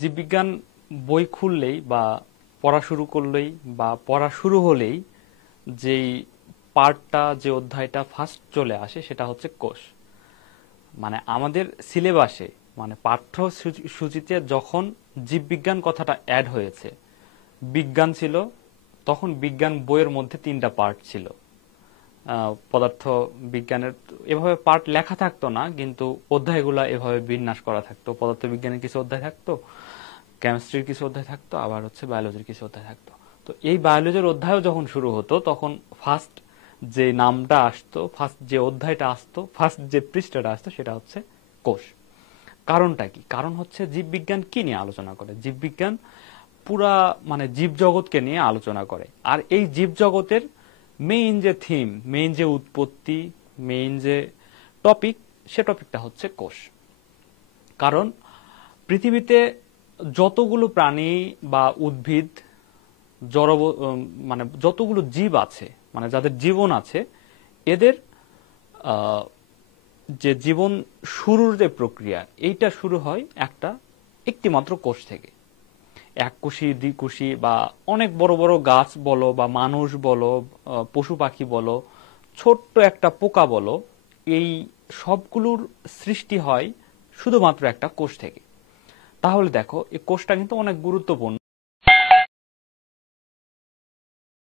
জীববিজ্ঞান বই খুললেই বা পড়া শুরু করলেই বা পড়া শুরু হলেই যেই পার্টটা যে অধ্যায়টা ফার্স্ট চলে আসে সেটা হচ্ছে কোষ। মানে আমাদের সিলেবাসে মানে পাঠ্যসূচিতে যখন জীববিজ্ঞান কথাটা অ্যাড হয়েছে, বিজ্ঞান ছিল, তখন বিজ্ঞান বইয়ের মধ্যে তিনটা পার্ট ছিল। পদার্থ বিজ্ঞানের এভাবে পার্ট লেখা থাকতো না, কিন্তু অধ্যায়গুলো এভাবে বিন্যাস করা থাকতো। পদার্থ বিজ্ঞানের কিছু অধ্যায় থাকতো, কেমিস্ট্রির কিছু অধ্যায় থাকতো, আবার হচ্ছে বায়োলজির কিছু অধ্যায় থাকতো। তো এই বায়োলজির অধ্যায়ও যখন শুরু হতো তখন ফার্স্ট যে নামটা আসতো, ফার্স্ট যে অধ্যায়টা আসতো, ফার্স্ট যে পৃষ্ঠাটা আসতো সেটা হচ্ছে কোষ। কারণটা কি? কারণ হচ্ছে জীববিজ্ঞান কি নিয়ে আলোচনা করে? জীববিজ্ঞান পুরা মানে জীবজগৎকে নিয়ে আলোচনা করে। আর এই জীবজগতের মেইন যে থিম, মেইন যে উৎপত্তি, মেইন যে টপিক, সে টপিকটা হচ্ছে কোষ। কারণ পৃথিবীতে যতগুলো প্রাণী বা উদ্ভিদ, জড় মানে যতগুলো জীব আছে, মানে যাদের জীবন আছে, এদের আহ, যে জীবন শুরুর যে প্রক্রিয়া, এইটা শুরু হয় একটি মাত্র কোষ থেকে। এককোষী, দ্বিকোষী বা অনেক বড় বড় গাছ বলো বা মানুষ বলো, পশু পাখি বলো, ছোট্ট একটা পোকা বলো, এই সবগুলোর সৃষ্টি হয় শুধুমাত্র একটা কোষ থেকে। তাহলে দেখো এই কোষটা কিন্তু অনেক গুরুত্বপূর্ণ।